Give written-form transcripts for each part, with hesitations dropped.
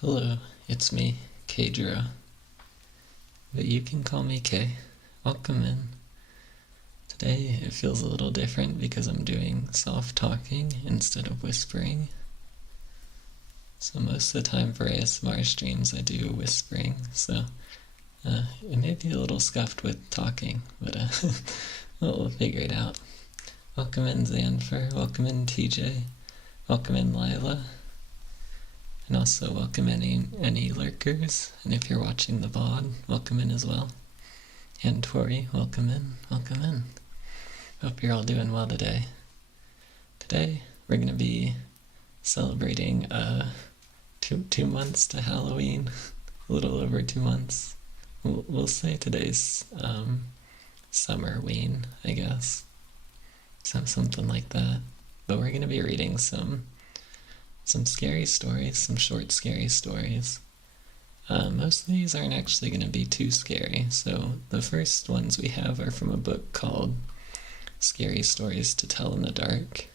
Hello, it's me, Kadra, but you can call me Kay. Welcome in. Today it feels a little different because I'm doing soft talking instead of whispering. So most of the time for ASMR streams I do whispering, so it may be a little scuffed with talking, but we'll figure it out. Welcome in Xanfer, welcome in TJ, welcome in Lila. And also welcome any lurkers, and if you're watching the VOD, welcome in as well. And Tori, welcome in, welcome in. Hope you're all doing well today. Today, we're going to be celebrating 2 months to Halloween, a little over 2 months. We'll say today's Summerween, I guess. Something like that. But we're going to be reading some scary stories, some short scary stories. Most of these aren't actually going to be too scary, so the first ones we have are from a book called Scaries Stories to Tell in the Dark,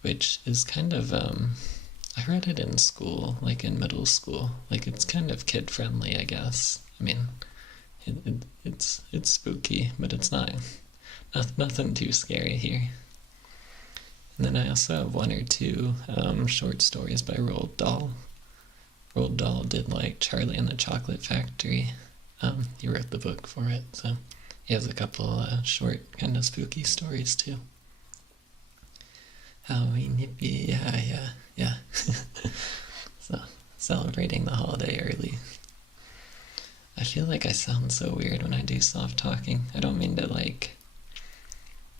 which is kind of, I read it in school, like in middle school. Like, it's kind of kid-friendly, I guess. I mean, it's spooky, but it's nothing too scary here. And then I also have 1 or 2 short stories by Roald Dahl. Roald Dahl did like Charlie and the Chocolate Factory. He wrote the book for it, so he has a couple short, kind of spooky stories too. Halloween, yippee, yeah. So, celebrating the holiday early. I feel like I sound so weird when I do soft talking. I don't mean to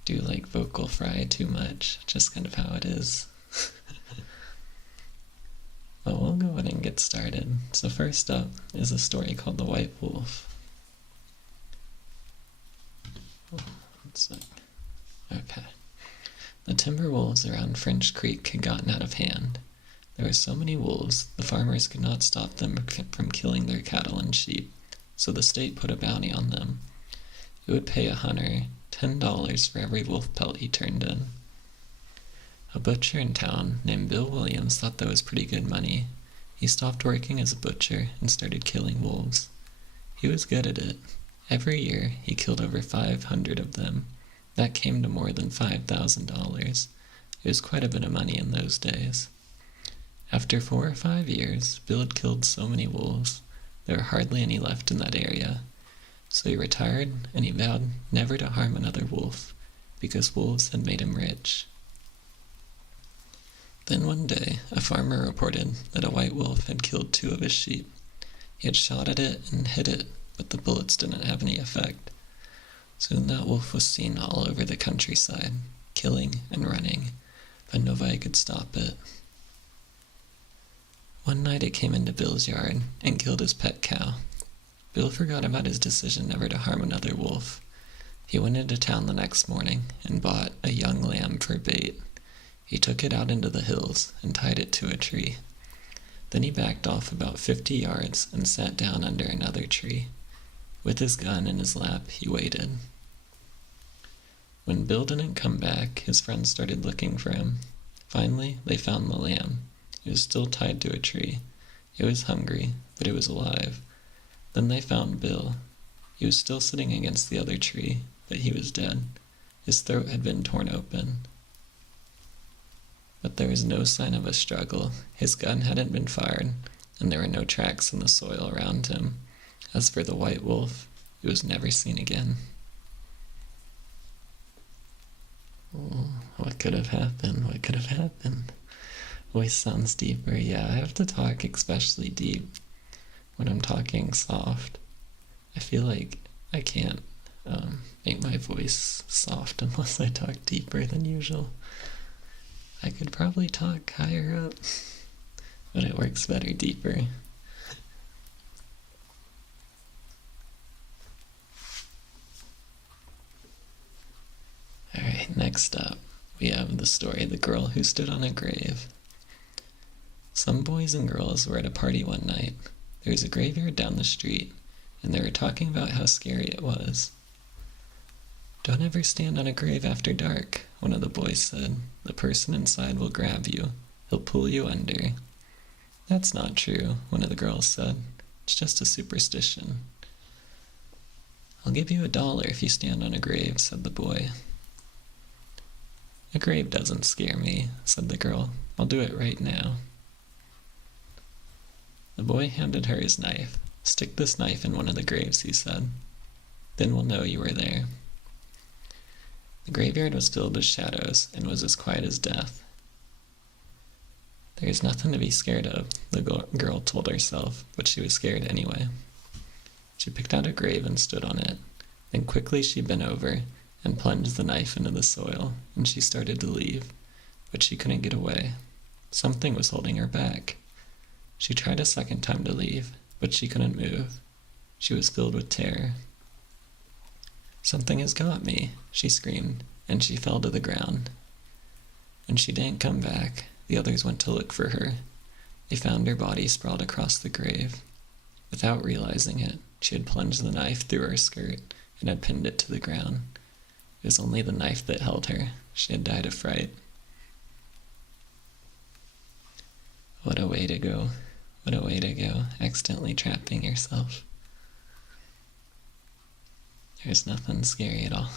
do vocal fry too much, just kind of how it is. But we'll go ahead and get started. So first up is a story called The White Wolf. Okay. The timber wolves around French Creek had gotten out of hand. There were so many wolves, the farmers could not stop them from killing their cattle and sheep, so the state put a bounty on them. It would pay a hunter $10 for every wolf pelt he turned in. A butcher in town named Bill Williams thought that was pretty good money. He stopped working as a butcher and started killing wolves. He was good at it. Every year, he killed over 500 of them. That came to more than $5,000. It was quite a bit of money in those days. After 4 or 5 years, Bill had killed so many wolves, there were hardly any left in that area. So he retired, and he vowed never to harm another wolf, because wolves had made him rich. Then one day, a farmer reported that a white wolf had killed 2 of his sheep. He had shot at it and hit it, but the bullets didn't have any effect. Soon that wolf was seen all over the countryside, killing and running, but nobody could stop it. One night it came into Bill's yard and killed his pet cow. Bill forgot about his decision never to harm another wolf. He went into town the next morning and bought a young lamb for bait. He took it out into the hills and tied it to a tree. Then he backed off about 50 yards and sat down under another tree. With his gun in his lap, he waited. When Bill didn't come back, his friends started looking for him. Finally, they found the lamb. It was still tied to a tree. It was hungry, but it was alive. Then they found Bill. He was still sitting against the other tree, but he was dead. His throat had been torn open. But there was no sign of a struggle. His gun hadn't been fired, and there were no tracks in the soil around him. As for the white wolf, he was never seen again. Oh, what could have happened? What could have happened? Voice sounds deeper. Yeah, I have to talk especially deep when I'm talking soft. I feel like I can't make my voice soft unless I talk deeper than usual. I could probably talk higher up, but it works better deeper. Alright, next up, we have the story of the girl who stood on a grave. Some boys and girls were at a party one night. There was a graveyard down the street, and they were talking about how scary it was. "Don't ever stand on a grave after dark," one of the boys said. "The person inside will grab you. He'll pull you under." "That's not true," one of the girls said. "It's just a superstition." "I'll give you $1 if you stand on a grave," said the boy. "A grave doesn't scare me," said the girl. "I'll do it right now." The boy handed her his knife. "Stick this knife in one of the graves," he said. "Then we'll know you were there." The graveyard was filled with shadows and was as quiet as death. "There's nothing to be scared of," the girl told herself, but she was scared anyway. She picked out a grave and stood on it. Then quickly she bent over and plunged the knife into the soil, and she started to leave, but she couldn't get away. Something was holding her back. She tried a second time to leave, but she couldn't move. She was filled with terror. "Something has got me," she screamed, and she fell to the ground. When she didn't come back, the others went to look for her. They found her body sprawled across the grave. Without realizing it, she had plunged the knife through her skirt and had pinned it to the ground. It was only the knife that held her. She had died of fright. What a way to go. What a way to go, accidentally trapping yourself. There's nothing scary at all.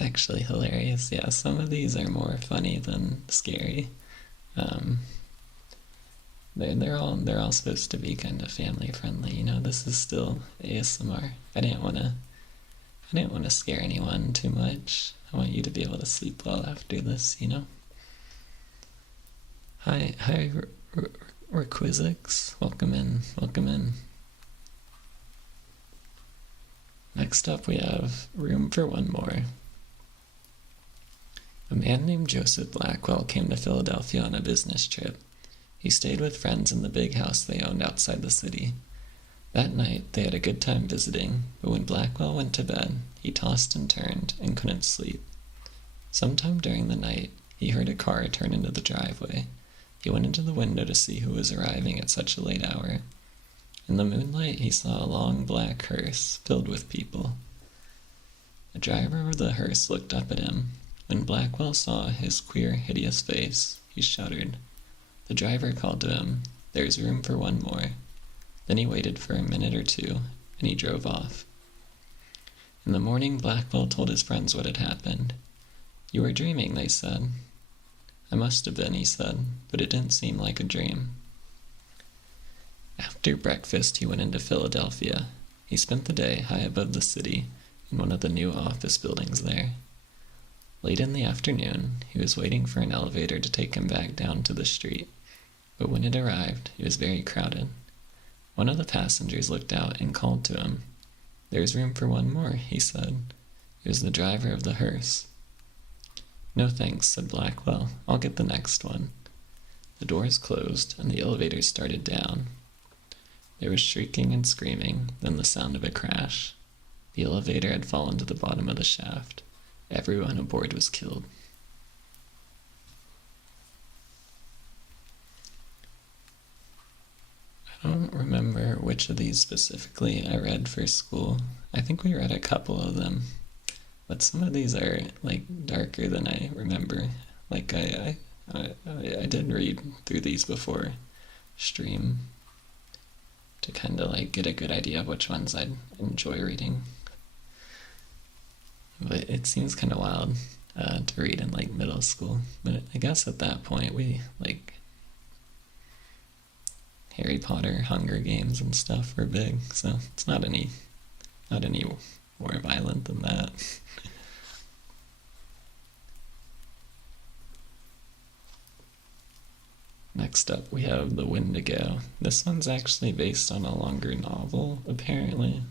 Actually hilarious. Yeah, some of these are more funny than scary. They're all supposed to be kind of family friendly. This is still ASMR. I didn't want to scare anyone too much. I want you to be able to sleep well after this. Hi, Requisics. Welcome in. Next up, we have Room for One More. A man named Joseph Blackwell came to Philadelphia on a business trip. He stayed with friends in the big house they owned outside the city. That night, they had a good time visiting, but when Blackwell went to bed, he tossed and turned and couldn't sleep. Sometime during the night, he heard a car turn into the driveway. He went into the window to see who was arriving at such a late hour. In the moonlight, he saw a long black hearse filled with people. The driver of the hearse looked up at him. When Blackwell saw his queer, hideous face, he shuddered. The driver called to him, "There's room for one more." Then he waited for a minute or two, and he drove off. In the morning, Blackwell told his friends what had happened. "You were dreaming," they said. "I must have been," he said, "but it didn't seem like a dream." After breakfast, he went into Philadelphia. He spent the day high above the city, in one of the new office buildings there. Late in the afternoon, he was waiting for an elevator to take him back down to the street, but when it arrived, it was very crowded. One of the passengers looked out and called to him. "There's room for one more," he said. It was the driver of the hearse. "No thanks," said Blackwell. "I'll get the next one." The doors closed, and the elevator started down. There was shrieking and screaming, then the sound of a crash. The elevator had fallen to the bottom of the shaft. Everyone aboard was killed. I don't remember which of these specifically I read for school. I think we read a couple of them, but some of these are darker than I remember. I did read through these before stream to kind of get a good idea of which ones I'd enjoy reading. But it seems kind of wild to read in middle school. But I guess at that point we Harry Potter, Hunger Games, and stuff were big, so it's not any more violent than that. Next up, we have The Wendigo. This one's actually based on a longer novel, apparently.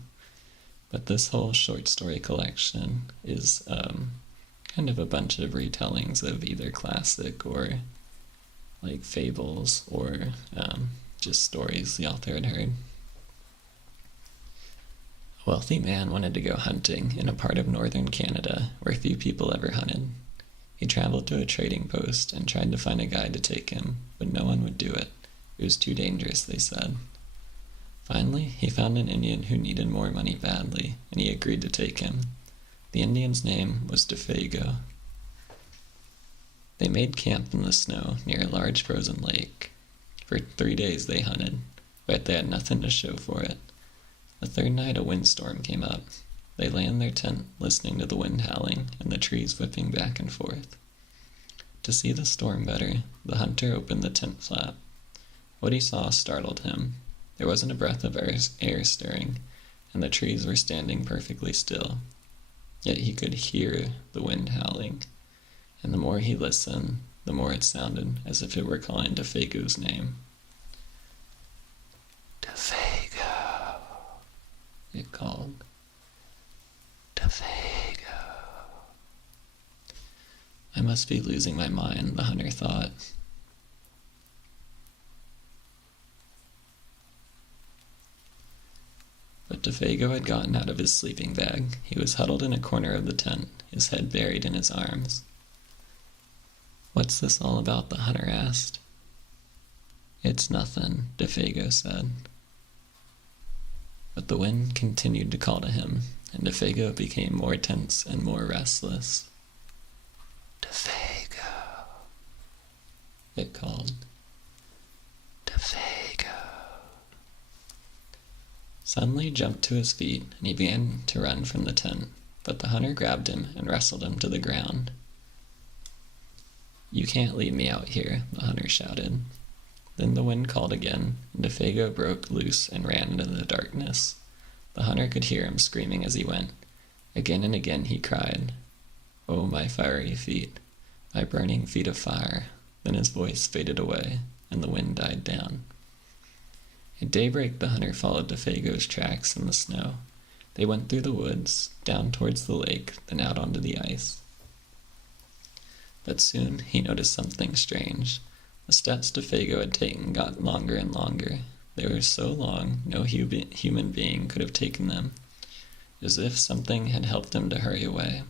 But this whole short story collection is kind of a bunch of retellings of either classic or fables or just stories the author had heard. A wealthy man wanted to go hunting in a part of northern Canada where few people ever hunted. He traveled to a trading post and tried to find a guide to take him, but no one would do it. It was too dangerous, they said. Finally, he found an Indian who needed more money badly, and he agreed to take him. The Indian's name was Defago. They made camp in the snow near a large frozen lake. For 3 days they hunted, but they had nothing to show for it. The third night a windstorm came up. They lay in their tent, listening to the wind howling and the trees whipping back and forth. To see the storm better, the hunter opened the tent flap. What he saw startled him. There wasn't a breath of air stirring, and the trees were standing perfectly still. Yet he could hear the wind howling, and the more he listened, the more it sounded as if it were calling Defago's name. Defago, it called. Defago. I must be losing my mind, the hunter thought. But Defago had gotten out of his sleeping bag. He was huddled in a corner of the tent, his head buried in his arms. "What's this all about?" the hunter asked. "It's nothing," Defago said. But the wind continued to call to him, and Defago became more tense and more restless. Defago, it called. Defago. Suddenly he jumped to his feet, and he began to run from the tent, but the hunter grabbed him and wrestled him to the ground. "You can't leave me out here," the hunter shouted. Then the wind called again, and Defago broke loose and ran into the darkness. The hunter could hear him screaming as he went. Again and again he cried, "Oh, my fiery feet, my burning feet of fire." Then his voice faded away, and the wind died down. At daybreak the hunter followed Defago's tracks in the snow. They went through the woods, down towards the lake, then out onto the ice. But soon he noticed something strange. The steps Defago had taken got longer and longer. They were so long, no human being could have taken them, as if something had helped him to hurry away.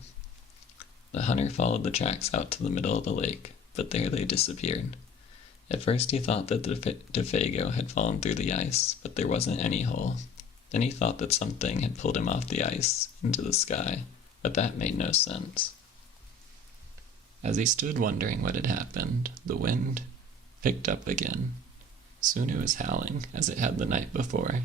The hunter followed the tracks out to the middle of the lake, but there they disappeared. At first he thought that Defago had fallen through the ice, but there wasn't any hole. Then he thought that something had pulled him off the ice into the sky, but that made no sense. As he stood wondering what had happened, the wind picked up again. Soon it was howling, as it had the night before.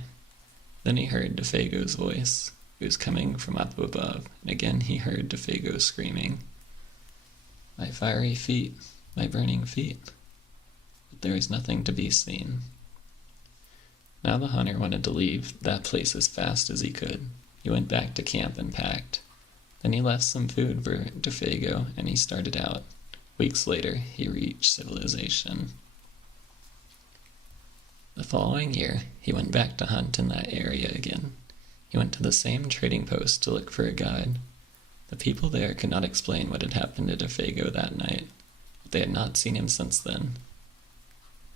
Then he heard Defago's voice. It was coming from up above, and again he heard Defago screaming, "My fiery feet, my burning feet." But there was nothing to be seen. Now the hunter wanted to leave that place as fast as he could. He went back to camp and packed. Then he left some food for Defago, and he started out. Weeks later, he reached civilization. The following year, he went back to hunt in that area again. He went to the same trading post to look for a guide. The people there could not explain what had happened to Defago that night, but they had not seen him since then.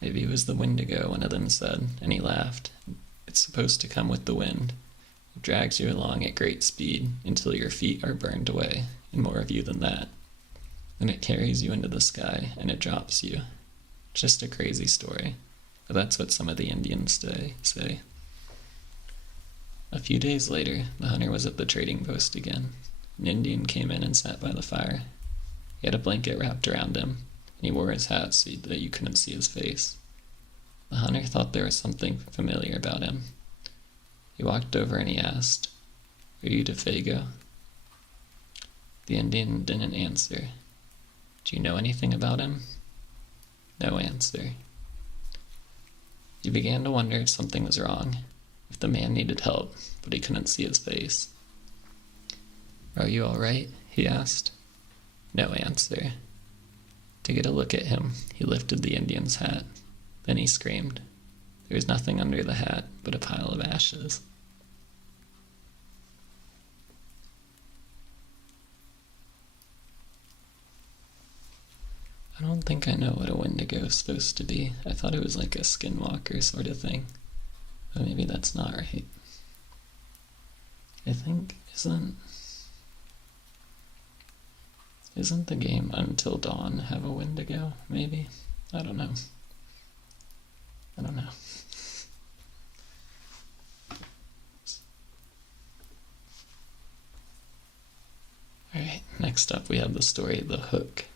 "Maybe it was the Wendigo," one of them said, and he laughed. "It's supposed to come with the wind. It drags you along at great speed until your feet are burned away, and more of you than that. Then it carries you into the sky, and it drops you. Just a crazy story, but that's what some of the Indians say." A few days later, the hunter was at the trading post again. An Indian came in and sat by the fire. He had a blanket wrapped around him, and he wore his hat so that you couldn't see his face. The hunter thought there was something familiar about him. He walked over and he asked, "Are you Defago?" The Indian didn't answer. "Do you know anything about him?" No answer. He began to wonder if something was wrong, if the man needed help, but he couldn't see his face. "Are you all right?" he asked. No answer. To get a look at him, he lifted the Indian's hat. Then he screamed. There was nothing under the hat but a pile of ashes. I don't think I know what a Wendigo is supposed to be. I thought it was like a skinwalker sort of thing. But maybe that's not right. I think, isn't the game Until Dawn have a Wendigo, maybe? I don't know. Next up, we have the story The Hook.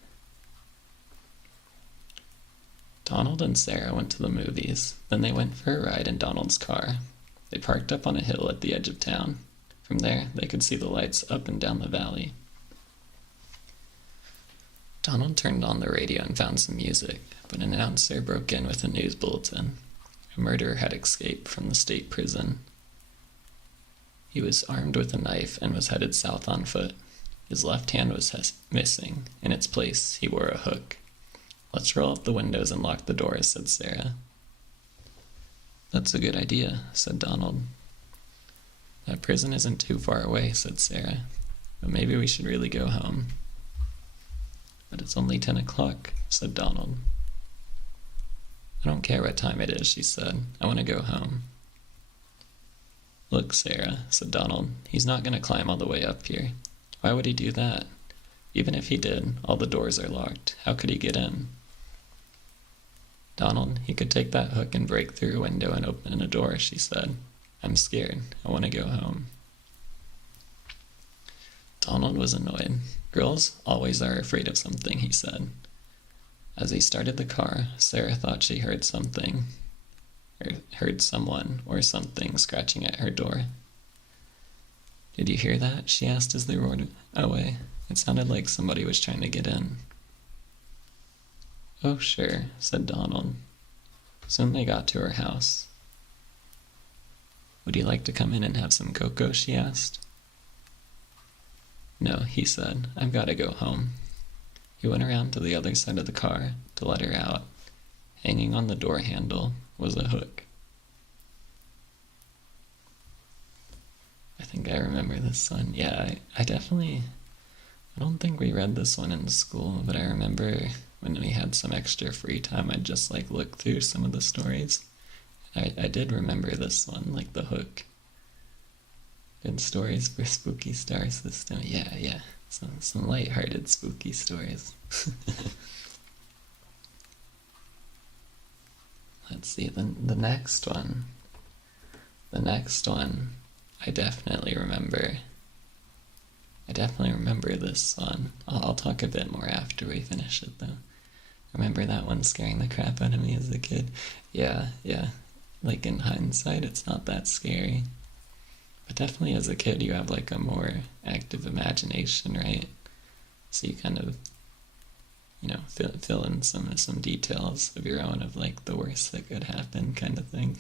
Donald and Sarah went to the movies. Then they went for a ride in Donald's car. They parked up on a hill at the edge of town. From there, they could see the lights up and down the valley. Donald turned on the radio and found some music, but an announcer broke in with a news bulletin. A murderer had escaped from the state prison. He was armed with a knife and was headed south on foot. His left hand was missing. In its place, he wore a hook. "Let's roll up the windows and lock the doors," said Sarah. "That's a good idea," said Donald. "That prison isn't too far away," said Sarah. "But maybe we should really go home." "But it's only 10 o'clock, said Donald. "I don't care what time it is," she said. "I want to go home." "Look, Sarah," said Donald, "he's not going to climb all the way up here. Why would he do that? Even if he did, all the doors are locked. How could he get in?" "Donald, he could take that hook and break through a window and open a door," she said. "I'm scared. I want to go home." Donald was annoyed. "Girls always are afraid of something," he said. As he started the car, Sarah thought she heard someone or something scratching at her door. "Did you hear that?" she asked as they roared away. "It sounded like somebody was trying to get in." "Oh, sure," said Donald. Soon they got to her house. "Would you like to come in and have some cocoa?" she asked. "No," he said. "I've got to go home." He went around to the other side of the car to let her out. Hanging on the door handle was a hook. I think I remember this one. Yeah, I don't think we read this one in school, but I remember when we had some extra free time, I'd just look through some of the stories. I did remember this one, like The Hook. Good stories for spooky star system. Yeah. Some lighthearted spooky stories. Let's see, the next one. The next one, I definitely remember this one. I'll talk a bit more after we finish it, though. Remember that one scaring the crap out of me as a kid? Yeah. Like, in hindsight, it's not that scary. But definitely as a kid, you have, a more active imagination, right? So you kind of, fill in some details of your own of, the worst that could happen kind of thing.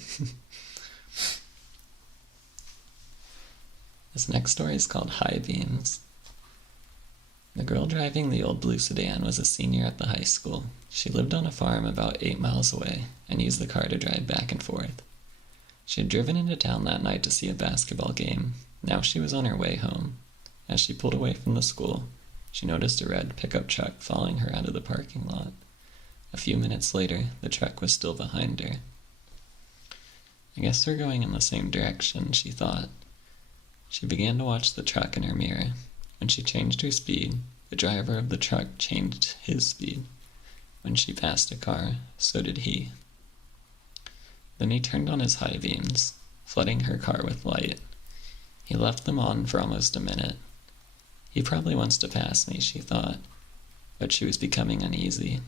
This next story is called High Beams. The girl driving the old blue sedan was a senior at the high school. She lived on a farm about 8 miles away and used the car to drive back and forth. She had driven into town that night to see a basketball game. Now she was on her way home. As she pulled away from the school, she noticed a red pickup truck following her out of the parking lot. A few minutes later, the truck was still behind her. "I guess they're going in the same direction," she thought. She began to watch the truck in her mirror. When she changed her speed, the driver of the truck changed his speed. When she passed a car, so did he. Then he turned on his high beams, flooding her car with light. He left them on for almost a minute. He probably wants to pass me, she thought, but she was becoming uneasy.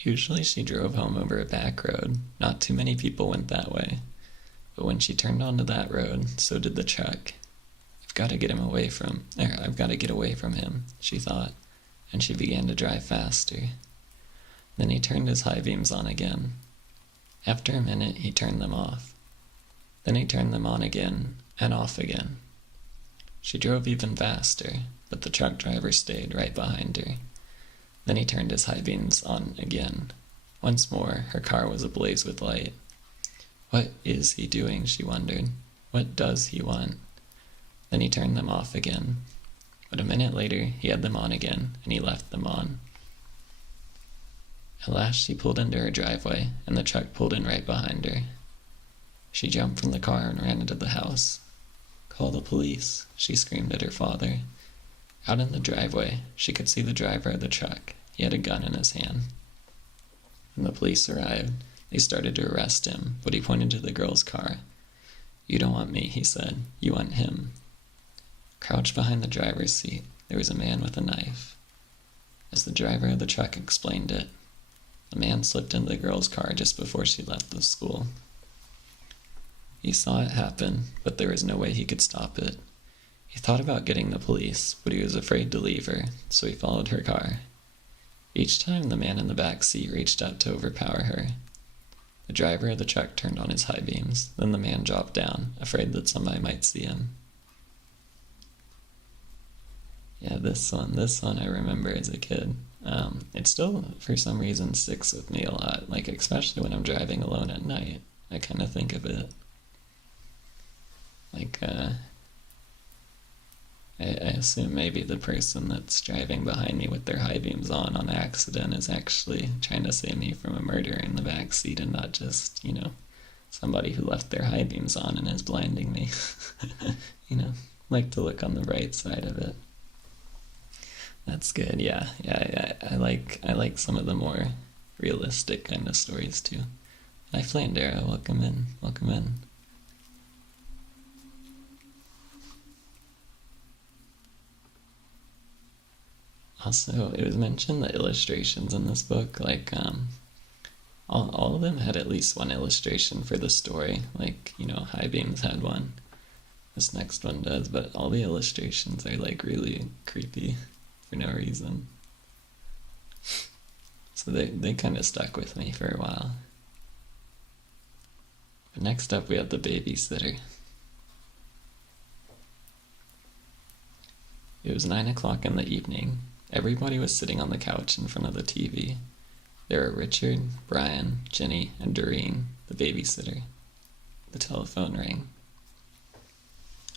Usually she drove home over a back road. Not too many people went that way. But when she turned onto that road, so did the truck. I've got to get away from him, she thought, and she began to drive faster. Then he turned his high beams on again. After a minute, he turned them off. Then he turned them on again and off again. She drove even faster, but the truck driver stayed right behind her. Then he turned his high beams on again. Once more, her car was ablaze with light. What is he doing, she wondered. What does he want? Then he turned them off again. But a minute later, he had them on again, and he left them on. At last she pulled into her driveway, and the truck pulled in right behind her. She jumped from the car and ran into the house. "Call the police," she screamed at her father. Out in the driveway, she could see the driver of the truck. He had a gun in his hand. When the police arrived, they started to arrest him, but he pointed to the girl's car. "You don't want me," he said. "You want him." Crouched behind the driver's seat, there was a man with a knife. As the driver of the truck explained it, the man slipped into the girl's car just before she left the school. He saw it happen, but there was no way he could stop it. He thought about getting the police, but he was afraid to leave her, so he followed her car. Each time the man in the back seat reached out to overpower her, the driver of the truck turned on his high beams. Then the man dropped down, afraid that somebody might see him. Yeah, this one I remember as a kid. It still, for some reason, sticks with me a lot, like especially when I'm driving alone at night. I kind of think of it. Like, I assume maybe the person that's driving behind me with their high beams on accident is actually trying to save me from a murder in the back seat and not just, somebody who left their high beams on and is blinding me. Like to look on the bright side of it. That's good, yeah. I like some of the more realistic kind of stories too. Hi Flandera, welcome in. Also, it was mentioned the illustrations in this book, like, all of them had at least one illustration for the story. Like, High Beams had one. This next one does, but all the illustrations are, like, really creepy for no reason. So they kind of stuck with me for a while. But next up, we have the babysitter. It was 9 o'clock in the evening. Everybody was sitting on the couch in front of the TV. There were Richard, Brian, Jenny, and Doreen, the babysitter. The telephone rang.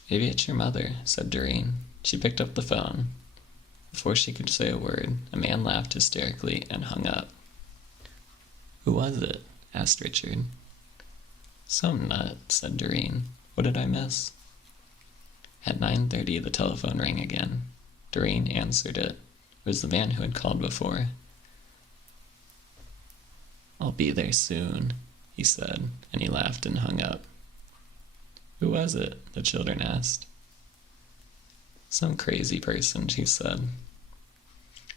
"Maybe it's your mother," said Doreen. She picked up the phone. Before she could say a word, a man laughed hysterically and hung up. "Who was it?" asked Richard. "Some nut," said Doreen. "What did I miss?" At 9:30, the telephone rang again. Doreen answered it. It was the man who had called before. "I'll be there soon," he said, and he laughed and hung up. "Who was it?" the children asked. "Some crazy person," she said.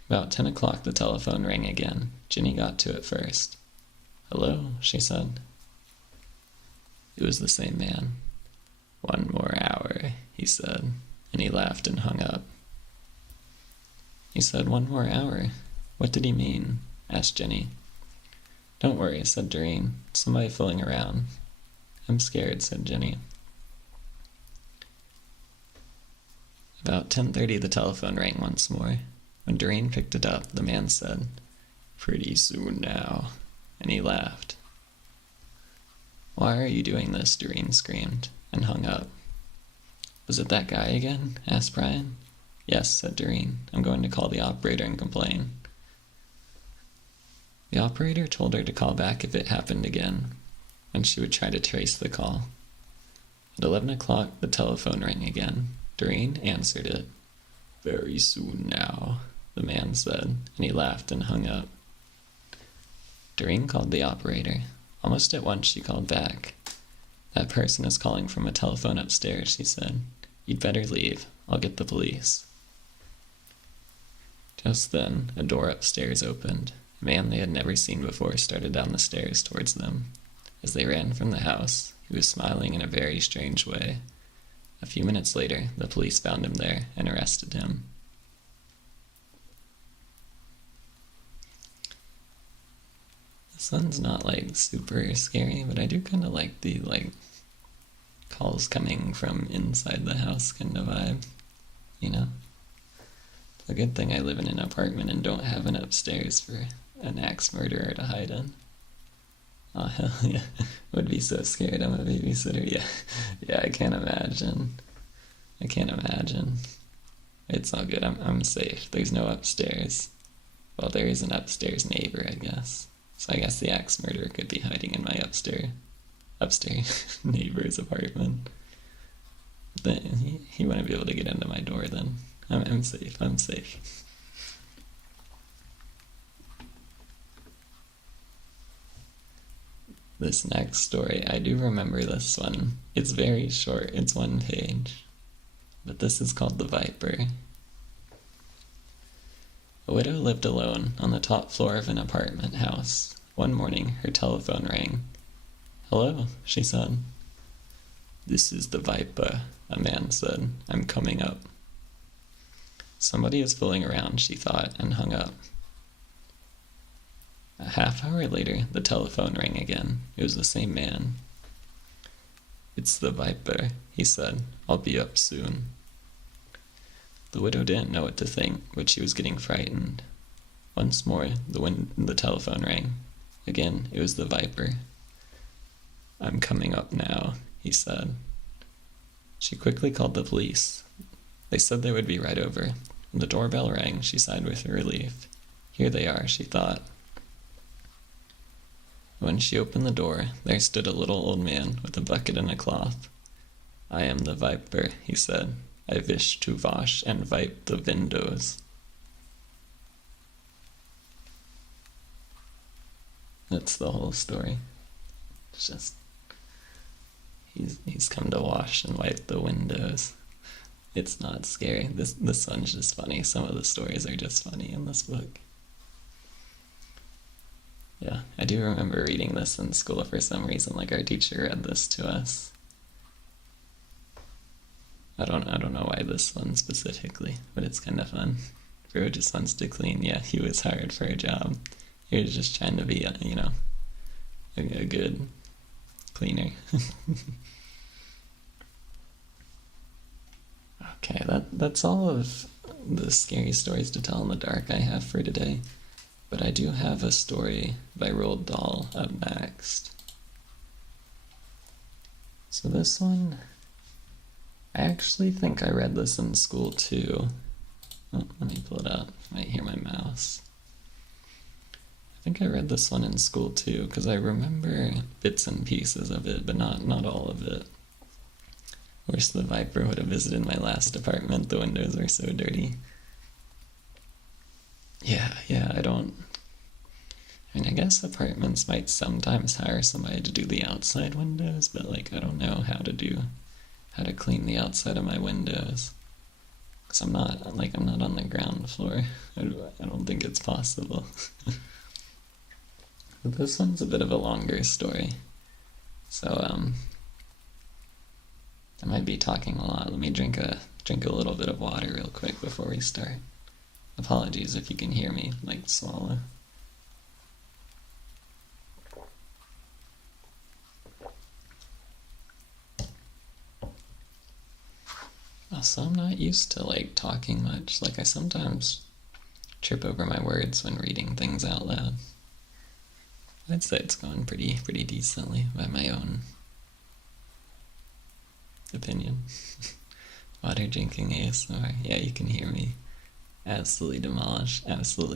About 10 o'clock, the telephone rang again. Jenny got to it first. "Hello," she said. It was the same man. "1 more hour," he said, and he laughed and hung up. He said 1 more hour. What did he mean? Asked Jenny. "Don't worry," said Doreen. "Somebody fooling around." "I'm scared," said Jenny. About 10:30, the telephone rang once more. When Doreen picked it up, the man said, "Pretty soon now," and he laughed. "Why are you doing this?" Doreen screamed, and hung up. "Was it that guy again?" asked Brian. "Yes," said Doreen. "I'm going to call the operator and complain." The operator told her to call back if it happened again, and she would try to trace the call. At 11 o'clock, the telephone rang again. Doreen answered it. "Very soon now," the man said, and he laughed and hung up. Doreen called the operator. Almost at once she called back. "That person is calling from a telephone upstairs," she said. "You'd better leave. I'll get the police." Just then, a door upstairs opened. A man they had never seen before started down the stairs towards them. As they ran from the house, he was smiling in a very strange way. A few minutes later, the police found him there and arrested him. This one's not, super scary, but I do kind of like the, calls coming from inside the house kind of vibe, It's a good thing I live in an apartment and don't have an upstairs for an axe murderer to hide in. Oh, hell yeah. Would be so scared I'm a babysitter. Yeah, I can't imagine. It's all good. I'm safe. There's no upstairs. Well, there is an upstairs neighbor, I guess. So I guess the axe murderer could be hiding in my upstairs neighbor's apartment. But he wouldn't be able to get into my door then. I'm safe. This next story, I do remember this one. It's very short. It's 1 page. but this is called the viper. A widow lived alone on the top floor of an apartment house. One morning, her telephone rang. "Hello," she said. "This is the viper," a man said. "I'm coming up." Somebody is fooling around, she thought, and hung up. A half hour later, the telephone rang again. It was the same man. "It's the viper," he said. "I'll be up soon." The widow didn't know what to think, but she was getting frightened. Once more, the telephone rang. Again, it was the viper. "I'm coming up now," he said. She quickly called the police. They said they would be right over. When the doorbell rang, she sighed with relief. Here they are, she thought. When she opened the door, there stood a little old man with a bucket and a cloth. "I am the viper," he said. "I wish to wash and wipe the windows." That's the whole story. It's just, he's come to wash and wipe the windows. It's not scary. This one's just funny. Some of the stories are just funny in this book. Yeah, I do remember reading this in school for some reason. Like, our teacher read this to us. I don't know why this one specifically, but it's kind of fun. Bro just wants to clean. Yeah, he was hired for a job. He was just trying to be, a good cleaner. Okay, that's all of the scary stories to tell in the dark I have for today. But I do have a story by Roald Dahl up next. So this one, I actually think I read this in school too. Oh, let me pull it up. You might hear my mouse. I think I read this one in school too, because I remember bits and pieces of it, but not all of it. Wish the viper would have visited my last apartment. The windows were so dirty. Yeah, I guess apartments might sometimes hire somebody to do the outside windows, but I don't know how to clean the outside of my windows. Because I'm not on the ground floor. I don't think it's possible. But this one's a bit of a longer story. So, I might be talking a lot. Let me drink a little bit of water real quick before we start. Apologies if you can hear me, swallow. Also, I'm not used to, talking much. I sometimes trip over my words when reading things out loud. I'd say it's going pretty decently by my own opinion. Water drinking ASMR. Yeah, you can hear me absolutely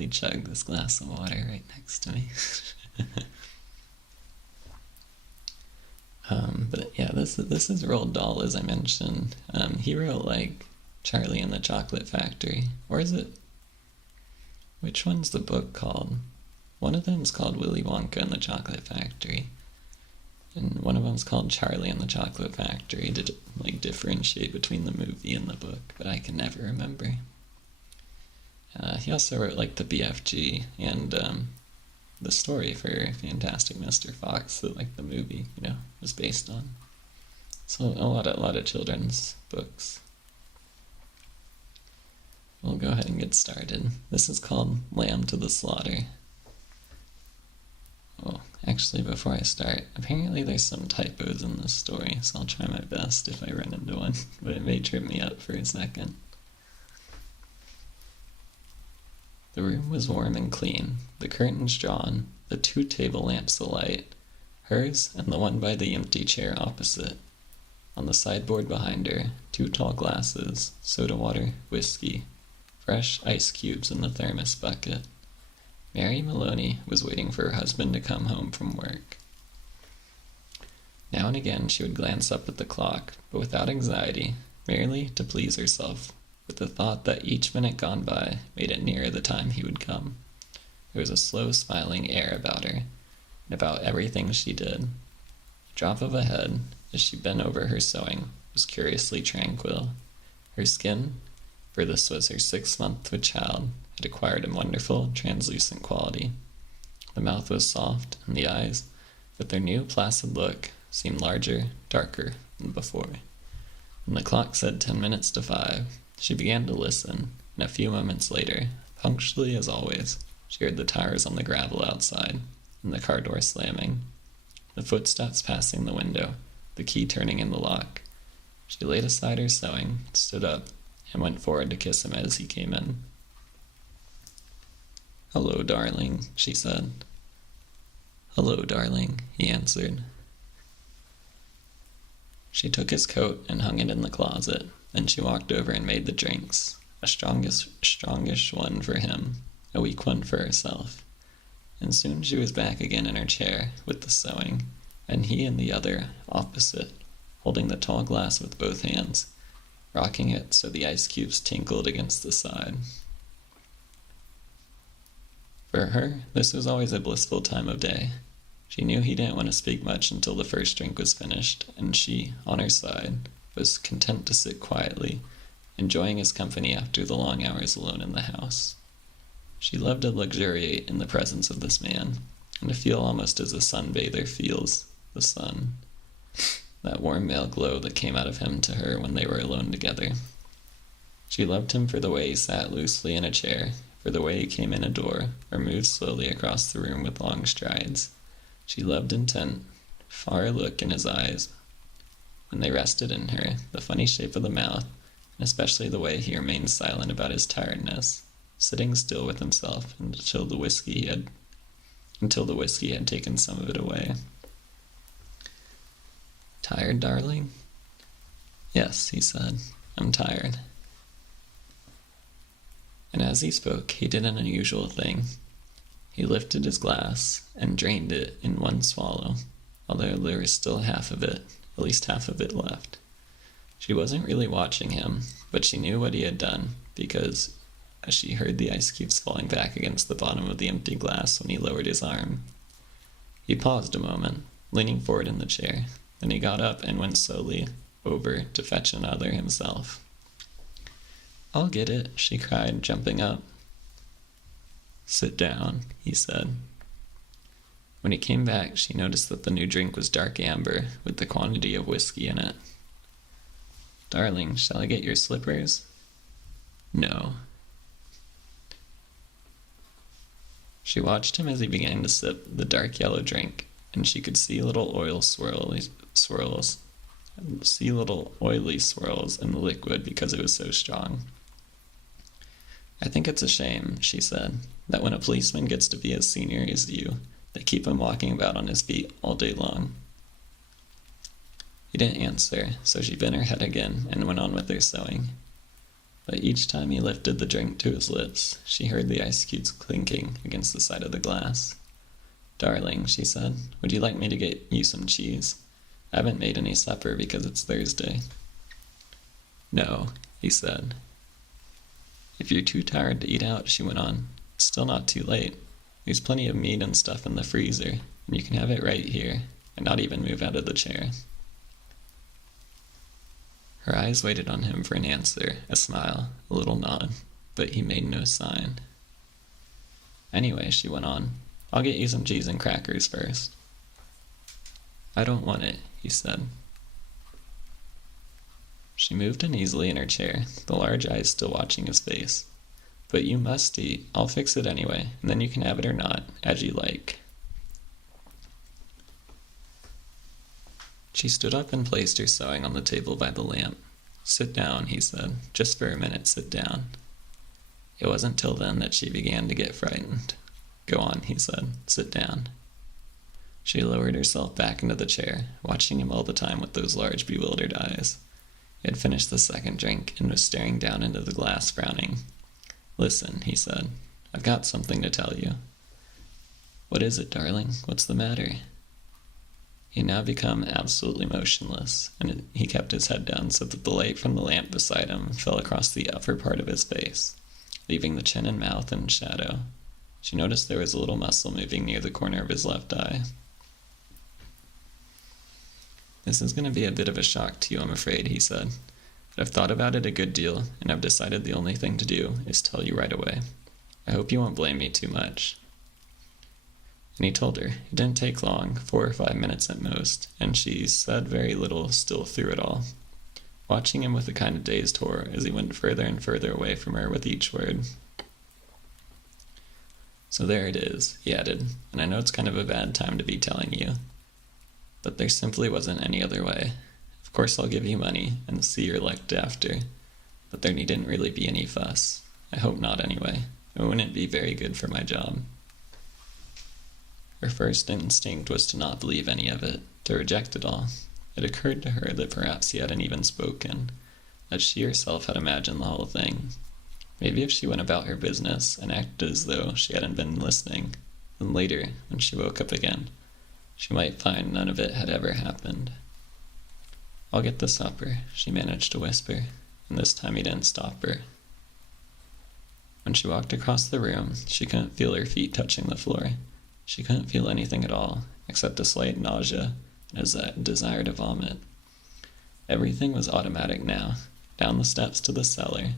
chug this glass of water right next to me. But yeah, this is Roald Dahl, as I mentioned. He wrote Charlie and the Chocolate Factory, or is it? Which one's the book called? One of them's called Willy Wonka and the Chocolate Factory, and one of them's called Charlie and the Chocolate Factory, to differentiate between the movie and the book, but I can never remember. He also wrote the BFG and the story for Fantastic Mr. Fox that the movie was based on. So a lot of children's books. We'll go ahead and get started. This is called Lamb to the Slaughter. Oh, actually, before I start, apparently there's some typos in this story, so I'll try my best if I run into one, but it may trip me up for a second. The room was warm and clean, the curtains drawn, the 2 table lamps alight, hers and the one by the empty chair opposite. On the sideboard behind her, 2 tall glasses, soda water, whiskey, fresh ice cubes in the thermos bucket. Mary Maloney was waiting for her husband to come home from work. Now and again she would glance up at the clock, but without anxiety, merely to please herself, with the thought that each minute gone by made it nearer the time he would come. There was a slow, smiling air about her, and about everything she did. The drop of a head, as she bent over her sewing, was curiously tranquil. Her skin, for this was her 6th month with child, had acquired a wonderful, translucent quality. The mouth was soft, and the eyes, with their new placid look, seemed larger, darker than before. When the clock said 10 minutes to 5, she began to listen, and a few moments later, punctually as always, she heard the tires on the gravel outside, and the car door slamming, the footsteps passing the window, the key turning in the lock. She laid aside her sewing, stood up, and went forward to kiss him as he came in. "Hello, darling," she said. "Hello, darling," he answered. She took his coat and hung it in the closet. Then she walked over and made the drinks, a strongish one for him, a weak one for herself. And soon she was back again in her chair with the sewing, and he in the other, opposite, holding the tall glass with both hands, rocking it so the ice cubes tinkled against the side. For her, this was always a blissful time of day. She knew he didn't want to speak much until the first drink was finished, and she, on her side, was content to sit quietly, enjoying his company after the long hours alone in the house. She loved to luxuriate in the presence of this man, and to feel almost as a sunbather feels the sun, that warm male glow that came out of him to her when they were alone together. She loved him for the way he sat loosely in a chair, for the way he came in a door, or moved slowly across the room with long strides. She loved intent, far look in his eyes, when they rested in her, the funny shape of the mouth, and especially the way he remained silent about his tiredness, sitting still with himself until the whiskey had taken some of it away. "Tired, darling?" "Yes," he said, "I'm tired." And as he spoke, he did an unusual thing. He lifted his glass and drained it in one swallow, although there was still half of it, at least half of it left. She wasn't really watching him, but she knew what he had done, because she heard the ice cubes falling back against the bottom of the empty glass when he lowered his arm. He paused a moment, leaning forward in the chair. Then he got up and went slowly over to fetch another himself. "I'll get it," she cried, jumping up. "Sit down," he said. When he came back, she noticed that the new drink was dark amber, with the quantity of whiskey in it. "Darling, shall I get your slippers?" "No." She watched him as he began to sip the dark yellow drink, and she could see little oily swirls in the liquid because it was so strong. "I think it's a shame," she said, "that when a policeman gets to be as senior as you, they keep him walking about on his feet all day long." He didn't answer, so she bent her head again and went on with her sewing. But each time he lifted the drink to his lips, she heard the ice cubes clinking against the side of the glass. "Darling," she said, "would you like me to get you some cheese? I haven't made any supper because it's Thursday." "No," he said. "If you're too tired to eat out," she went on, "it's still not too late. There's plenty of meat and stuff in the freezer, and you can have it right here, and not even move out of the chair." Her eyes waited on him for an answer, a smile, a little nod, but he made no sign. "Anyway," she went on, "I'll get you some cheese and crackers first." "I don't want it," he said. She moved uneasily in her chair, the large eyes still watching his face. "But you must eat. I'll fix it anyway, and then you can have it or not, as you like." She stood up and placed her sewing on the table by the lamp. "Sit down," he said. "Just for a minute, sit down." It wasn't till then that she began to get frightened. "Go on," he said. "Sit down." She lowered herself back into the chair, watching him all the time with those large, bewildered eyes. He had finished the second drink and was staring down into the glass, frowning. "Listen," he said. "I've got something to tell you." "What is it, darling? What's the matter?" He had now become absolutely motionless, and he kept his head down so that the light from the lamp beside him fell across the upper part of his face, leaving the chin and mouth in shadow. She noticed there was a little muscle moving near the corner of his left eye. "This is going to be a bit of a shock to you, I'm afraid," he said. but I've thought about it a good deal, and I've decided the only thing to do is tell you right away. I hope you won't blame me too much." And he told her. It didn't take long, 4 or 5 minutes at most, and she said very little still through it all, watching him with a kind of dazed horror as he went further and further away from her with each word. "So there it is," he added, "and I know it's kind of a bad time to be telling you, but there simply wasn't any other way. Of course I'll give you money and see you're looked after, but there needn't really be any fuss. I hope not, anyway. It wouldn't be very good for my job." Her first instinct was to not believe any of it, to reject it all. It occurred to her that perhaps he hadn't even spoken, that she herself had imagined the whole thing. Maybe if she went about her business and acted as though she hadn't been listening, then later, when she woke up again, she might find none of it had ever happened. "I'll get the supper," she managed to whisper, and this time he didn't stop her. When she walked across the room, she couldn't feel her feet touching the floor. She couldn't feel anything at all, except a slight nausea and a desire to vomit. Everything was automatic now. Down the steps to the cellar,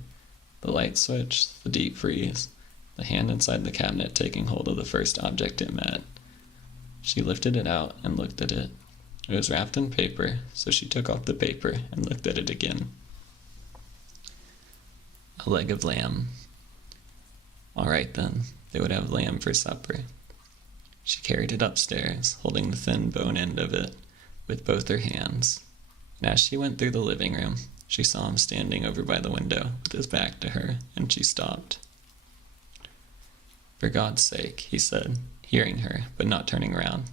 the light switch, the deep freeze, the hand inside the cabinet taking hold of the first object it met. She lifted it out and looked at it. It was wrapped in paper, so she took off the paper and looked at it again. A leg of lamb. All right then, they would have lamb for supper. She carried it upstairs, holding the thin bone end of it with both her hands, and as she went through the living room, she saw him standing over by the window with his back to her, and she stopped. "For God's sake," he said, hearing her, but not turning round,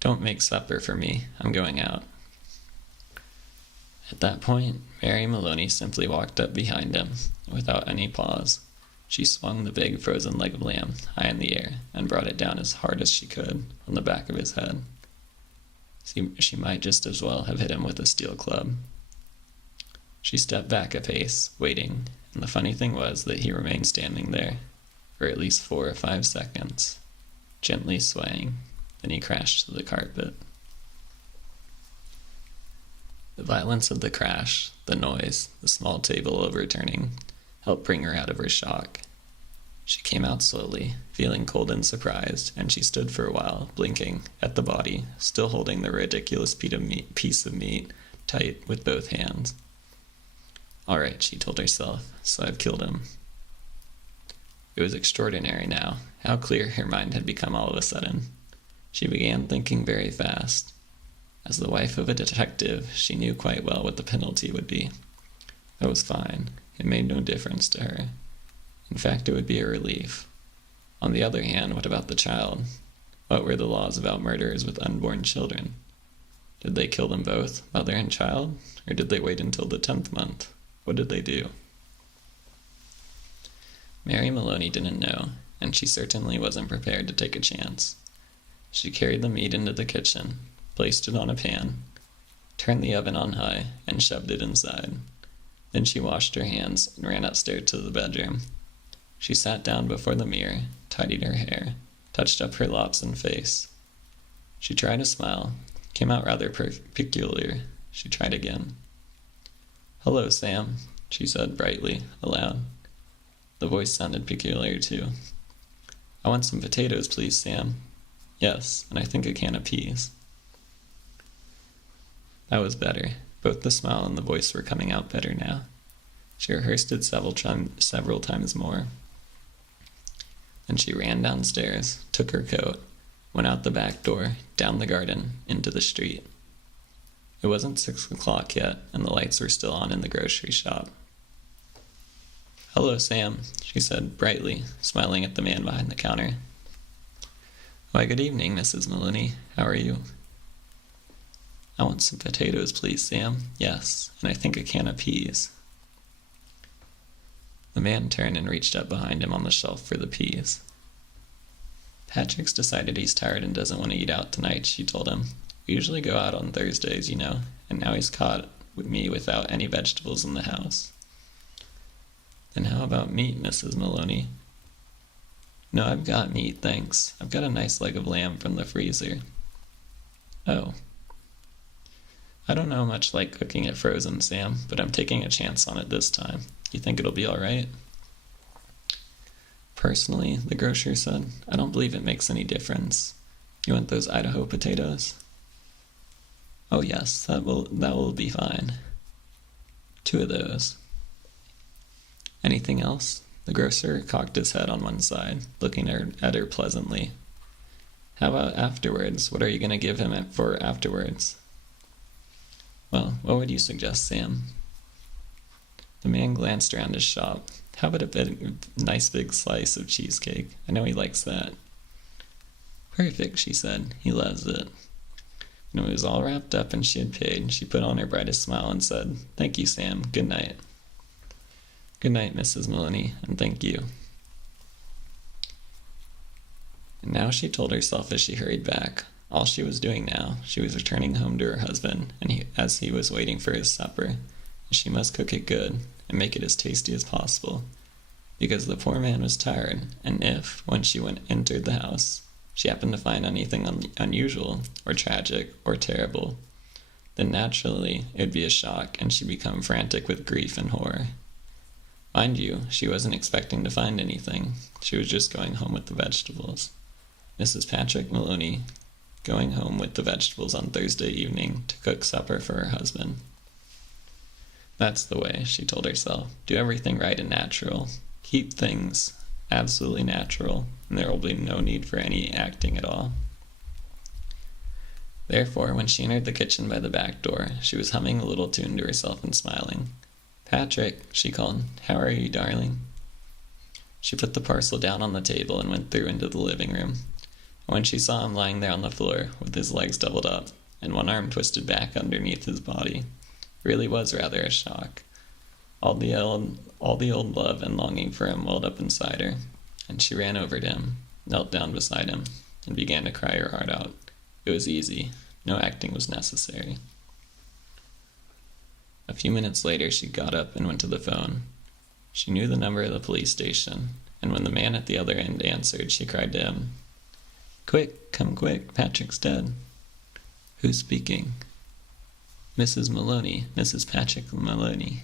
"don't make supper for me. I'm going out." At that point, Mary Maloney simply walked up behind him, without any pause. She swung the big frozen leg of lamb high in the air and brought it down as hard as she could on the back of his head. She might just as well have hit him with a steel club. She stepped back a pace, waiting, and the funny thing was that he remained standing there for at least 4 or 5 seconds, gently swaying. Then he crashed to the carpet. The violence of the crash, the noise, the small table overturning, helped bring her out of her shock. She came out slowly, feeling cold and surprised, and she stood for a while, blinking at the body, still holding the ridiculous piece of meat tight with both hands. "All right," she told herself, "so I've killed him." It was extraordinary now, how clear her mind had become all of a sudden. She began thinking very fast. As the wife of a detective, she knew quite well what the penalty would be. That was fine. It made no difference to her. In fact, it would be a relief. On the other hand, what about the child? What were the laws about murderers with unborn children? Did they kill them both, mother and child? Or did they wait until the 10th month? What did they do? Mary Maloney didn't know, and she certainly wasn't prepared to take a chance. She carried the meat into the kitchen, placed it on a pan, turned the oven on high, and shoved it inside. Then she washed her hands and ran upstairs to the bedroom. She sat down before the mirror, tidied her hair, touched up her lopsided face. She tried to smile, came out rather peculiar. She tried again. "Hello, Sam," she said brightly, aloud. The voice sounded peculiar, too. "I want some potatoes, please, Sam." "Yes, and I think a can of peas." That was better. Both the smile and the voice were coming out better now. She rehearsed it several times more. Then she ran downstairs, took her coat, went out the back door, down the garden, into the street. It wasn't 6 o'clock yet, and the lights were still on in the grocery shop. "Hello, Sam," she said brightly, smiling at the man behind the counter. "Why, good evening, Mrs. Maloney. How are you?" "I want some potatoes, please, Sam. Yes, and I think a can of peas." The man turned and reached up behind him on the shelf for the peas. "Patrick's decided he's tired and doesn't want to eat out tonight," she told him. "We usually go out on Thursdays, you know, and now he's caught with me without any vegetables in the house." "Then how about meat, Mrs. Maloney?" "No, I've got meat, thanks. I've got a nice leg of lamb from the freezer." "Oh." I don't know much like cooking it frozen, Sam, but I'm taking a chance on it this time. You think it'll be alright? Personally, the grocer said, I don't believe it makes any difference. You want those Idaho potatoes? Oh yes, that will be fine. 2 of those. Anything else? The grocer cocked his head on one side, looking at her pleasantly. How about afterwards? What are you going to give him for afterwards? Well, what would you suggest, Sam? The man glanced around his shop. How about a nice big slice of cheesecake? I know he likes that. Perfect, she said. He loves it. When it was all wrapped up and she had paid, she put on her brightest smile and said, Thank you, Sam. Good night. Good night, Mrs. Maloney, and thank you. And now she told herself as she hurried back. All she was doing now, she was returning home to her husband, and as he was waiting for his supper, and she must cook it good and make it as tasty as possible, because the poor man was tired, and if, when she entered the house, she happened to find anything unusual, or tragic, or terrible, then naturally it would be a shock, and she'd become frantic with grief and horror. Mind you, she wasn't expecting to find anything. She was just going home with the vegetables. Mrs. Patrick Maloney going home with the vegetables on Thursday evening to cook supper for her husband. That's the way, she told herself. Do everything right and natural. Keep things absolutely natural, and there will be no need for any acting at all. Therefore, when she entered the kitchen by the back door, she was humming a little tune to herself and smiling. Patrick, she called, how are you, darling? She put the parcel down on the table and went through into the living room. When she saw him lying there on the floor, with his legs doubled up, and one arm twisted back underneath his body, it really was rather a shock. All the old love and longing for him welled up inside her, and she ran over to him, knelt down beside him, and began to cry her heart out. It was easy. No acting was necessary. A few minutes later, she got up and went to the phone. She knew the number of the police station, and when the man at the other end answered, she cried to him, Quick, come quick, Patrick's dead. Who's speaking? Mrs. Maloney, Mrs. Patrick Maloney.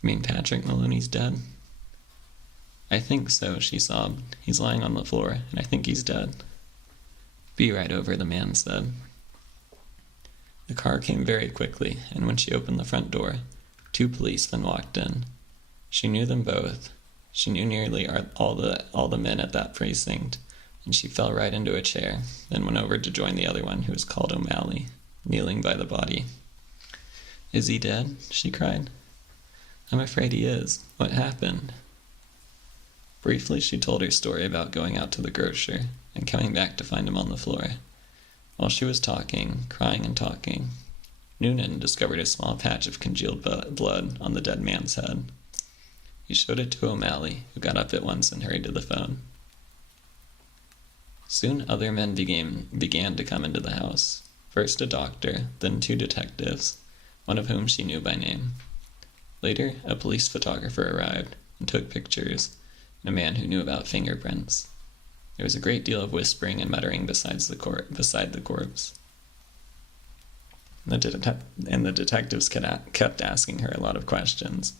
You mean Patrick Maloney's dead? I think so, she sobbed. He's lying on the floor, and I think he's dead. Be right over, the man said. The car came very quickly, and when she opened the front door, 2 policemen walked in. She knew them both. She knew nearly all the men at that precinct, and she fell right into a chair, then went over to join the other one, who was called O'Malley, kneeling by the body. Is he dead? She cried. I'm afraid he is. What happened? Briefly, she told her story about going out to the grocer and coming back to find him on the floor. While she was talking, crying and talking, Noonan discovered a small patch of congealed blood on the dead man's head. He showed it to O'Malley, who got up at once and hurried to the phone. Soon other men began to come into the house. First a doctor, then 2 detectives, one of whom she knew by name. Later, a police photographer arrived and took pictures, and a man who knew about fingerprints. There was a great deal of whispering and muttering beside the corpse. And the detectives kept asking her a lot of questions,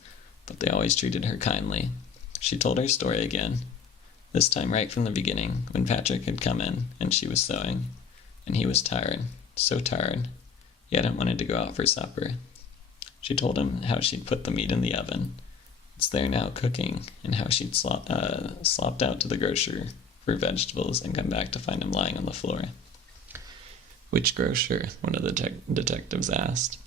but they always treated her kindly. She told her story again, this time right from the beginning, when Patrick had come in and she was sewing, and he was tired, so tired, he hadn't wanted to go out for supper. She told him how she'd put the meat in the oven. It's there now cooking, and how she'd slopped out to the grocer for vegetables and come back to find him lying on the floor. Which grocer? One of the detectives asked.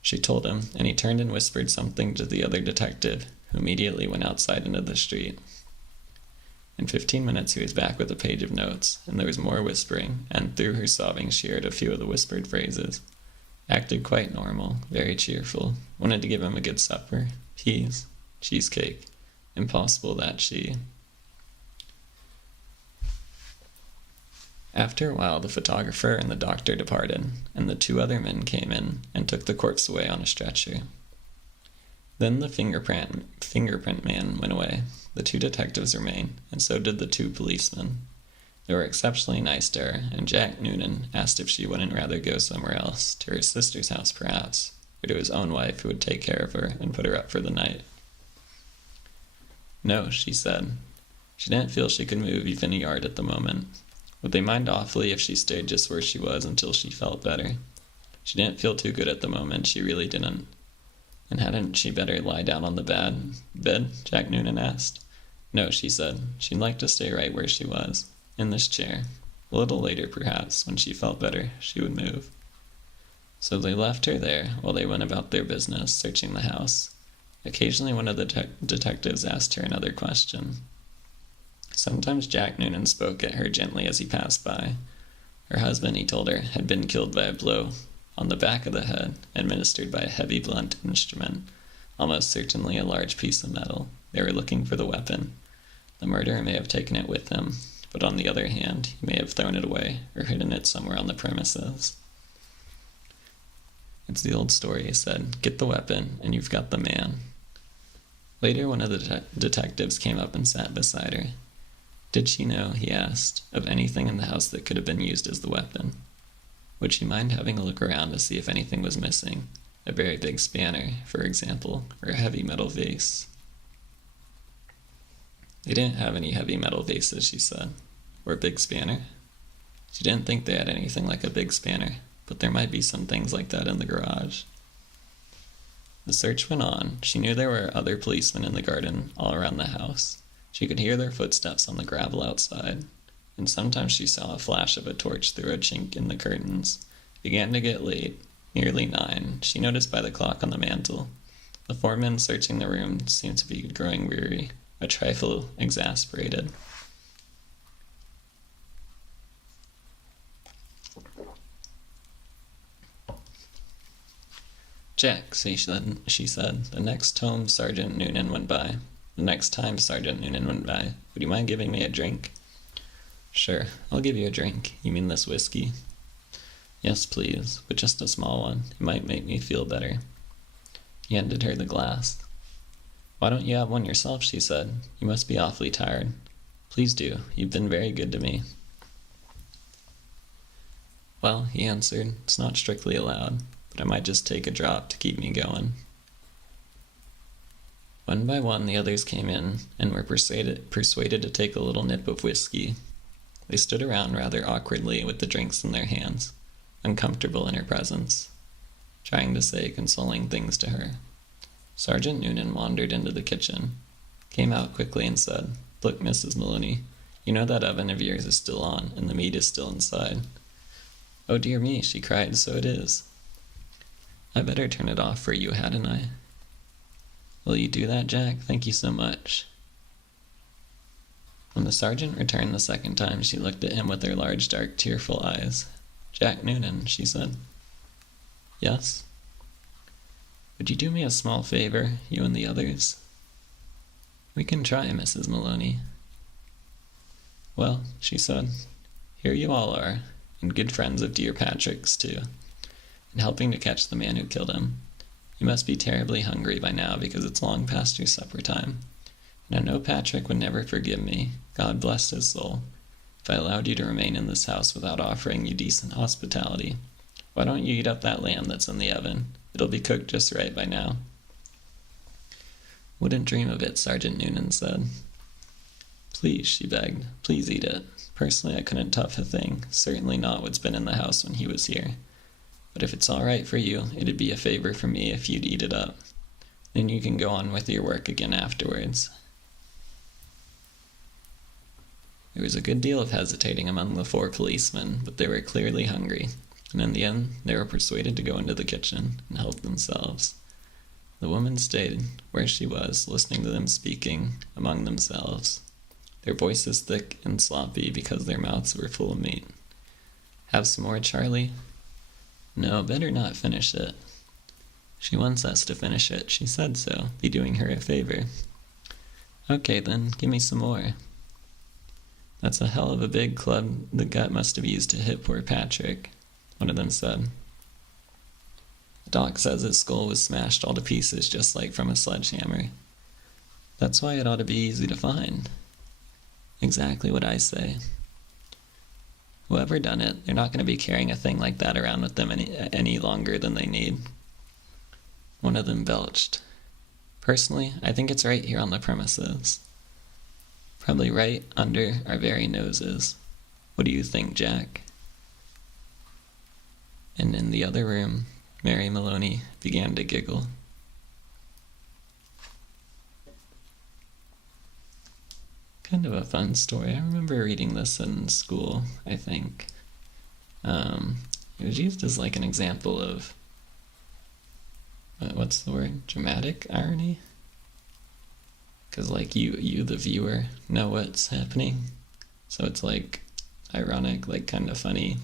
She told him, and he turned and whispered something to the other detective, who immediately went outside into the street. In 15 minutes he was back with a page of notes, and there was more whispering, and through her sobbing she heard a few of the whispered phrases. Acted quite normal, very cheerful, wanted to give him a good supper, peas, cheesecake. Impossible that she... After a while, the photographer and the doctor departed, and the 2 other men came in and took the corpse away on a stretcher. Then the fingerprint man went away. The 2 detectives remained, and so did the 2 policemen. They were exceptionally nice to her, and Jack Noonan asked if she wouldn't rather go somewhere else, to her sister's house perhaps, or to his own wife who would take care of her and put her up for the night. No, she said. She didn't feel she could move even a yard at the moment. Would they mind awfully if she stayed just where she was until she felt better? She didn't feel too good at the moment, she really didn't. And hadn't she better lie down on the bed? Jack Noonan asked. No, she said. She'd like to stay right where she was, in this chair. A little later, perhaps, when she felt better, she would move. So they left her there while they went about their business, searching the house. Occasionally one of the detectives asked her another question. Sometimes Jack Noonan spoke at her gently as he passed by. Her husband, he told her, had been killed by a blow on the back of the head, administered by a heavy blunt instrument, almost certainly a large piece of metal. They were looking for the weapon. The murderer may have taken it with him, but on the other hand, he may have thrown it away or hidden it somewhere on the premises. It's the old story, he said. Get the weapon, and you've got the man. Later, one of the detectives came up and sat beside her. Did she know, he asked, of anything in the house that could have been used as the weapon? Would she mind having a look around to see if anything was missing? A very big spanner, for example, or a heavy metal vase. They didn't have any heavy metal vases, she said. Or a big spanner. She didn't think they had anything like a big spanner, but there might be some things like that in the garage. The search went on. She knew there were other policemen in the garden all around the house. She could hear their footsteps on the gravel outside, and sometimes she saw a flash of a torch through a chink in the curtains. It began to get late, nearly 9, she noticed by the clock on the mantel. The foreman searching the room seemed to be growing weary, a trifle exasperated. Jack, she said, the next time Sergeant Noonan went by, would you mind giving me a drink? Sure, I'll give you a drink. You mean this whiskey? Yes, please, but just a small one. It might make me feel better. He handed her the glass. Why don't you have one yourself, she said. You must be awfully tired. Please do. You've been very good to me. Well, he answered, it's not strictly allowed, but I might just take a drop to keep me going. One by one, the others came in and were persuaded to take a little nip of whiskey. They stood around rather awkwardly with the drinks in their hands, uncomfortable in her presence, trying to say consoling things to her. Sergeant Noonan wandered into the kitchen, came out quickly and said, Look, Mrs. Maloney, you know that oven of yours is still on, and the meat is still inside. Oh dear me, she cried, so it is. I better turn it off for you, hadn't I? Will you do that, Jack? Thank you so much. When the sergeant returned the second time, she looked at him with her large, dark, tearful eyes. Jack Noonan, she said. Yes? Would you do me a small favor, you and the others? We can try, Mrs. Maloney. Well, she said, here you all are, and good friends of dear Patrick's, too, and helping to catch the man who killed him. You must be terribly hungry by now because it's long past your supper time. And I know Patrick would never forgive me, God bless his soul, if I allowed you to remain in this house without offering you decent hospitality. Why don't you eat up that lamb that's in the oven? It'll be cooked just right by now. Wouldn't dream of it, Sergeant Noonan said. Please, she begged, please eat it. Personally, I couldn't tough a thing, certainly not what's been in the house when he was here. But if it's all right for you, it'd be a favor for me if you'd eat it up. Then you can go on with your work again afterwards. There was a good deal of hesitating among the 4 policemen, but they were clearly hungry, and in the end they were persuaded to go into the kitchen and help themselves. The woman stayed where she was, listening to them speaking among themselves, their voices thick and sloppy because their mouths were full of meat. Have some more, Charlie? No, better not finish it. She wants us to finish it. She said so. Be doing her a favor. Okay, then. Give me some more. That's a hell of a big club the gut must have used to hit poor Patrick, one of them said. The doc says his skull was smashed all to pieces just like from a sledgehammer. That's why it ought to be easy to find. Exactly what I say. whoever done it, they're not going to be carrying a thing like that around with them any longer than they need. One of them belched. Personally, I think it's right here on the premises. Probably right under our very noses. What do you think, Jack? And in the other room, Mary Maloney began to giggle. Kind of a fun story. I remember reading this in school, I think. It was used as like an example of, what's the word? Dramatic irony? Because like you, the viewer, know what's happening. So it's like ironic, like kind of funny.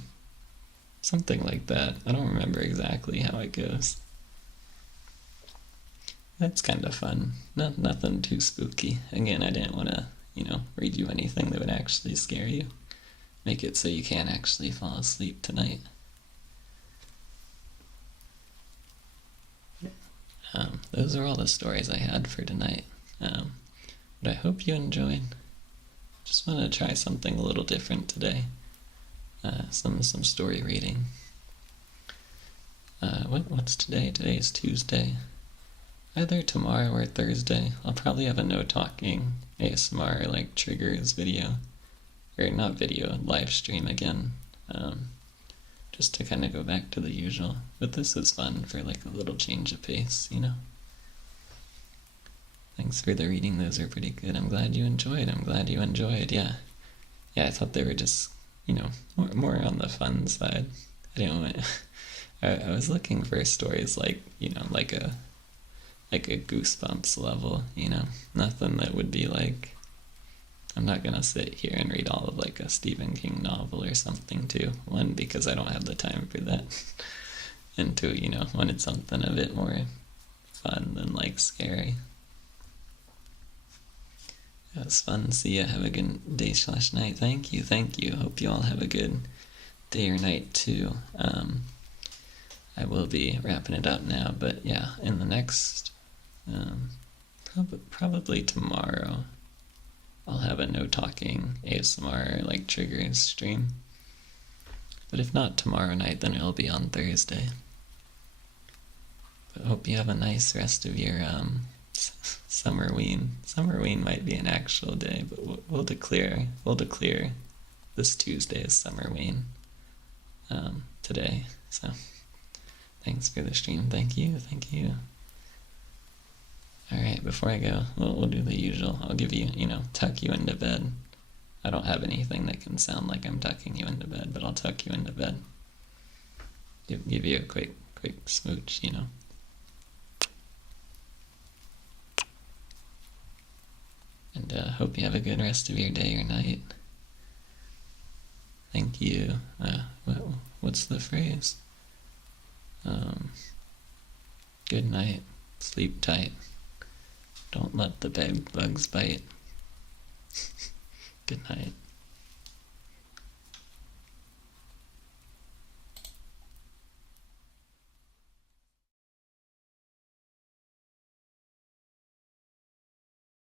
Something like that. I don't remember exactly how it goes. That's kind of fun. Nothing too spooky. Again, I didn't want to, read you anything that would actually scare you. Make it so you can't actually fall asleep tonight. Those are all the stories I had for tonight. But I hope you enjoyed. Just want to try something a little different today. Some story reading. What's today? Today is Tuesday. Either tomorrow or Thursday, I'll probably have a no talking ASMR like triggers video, or not video, live stream again, just to kind of go back to the usual. But this is fun for like a little change of pace, Thanks for the reading. Those are pretty good. I'm glad you enjoyed. Yeah, I thought they were just more on the fun side. I didn't want. I was looking for stories like like a Goosebumps level, nothing that would be like. I'm not gonna sit here and read all of like a Stephen King novel or something too. One, because I don't have the time for that, and two, wanted something a bit more fun than like scary. It was fun. See ya. Have a good day/night. Thank you. Hope you all have a good day or night too. I will be wrapping it up now, but yeah, in the next, probably tomorrow, I'll have a no talking ASMR like triggers stream. But if not tomorrow night, then it'll be on Thursday. But hope you have a nice rest of your Summerween. Summerween might be an actual day, but we'll declare this Tuesday as Summerween today. So thanks for the stream. Thank you. Alright, before I go, we'll do the usual. I'll give you, tuck you into bed. I don't have anything that can sound like I'm tucking you into bed, but I'll tuck you into bed. Give you a quick smooch, And hope you have a good rest of your day or night. Thank you. What's the phrase? Good night. Sleep tight. Don't let the bed bugs bite. Good night.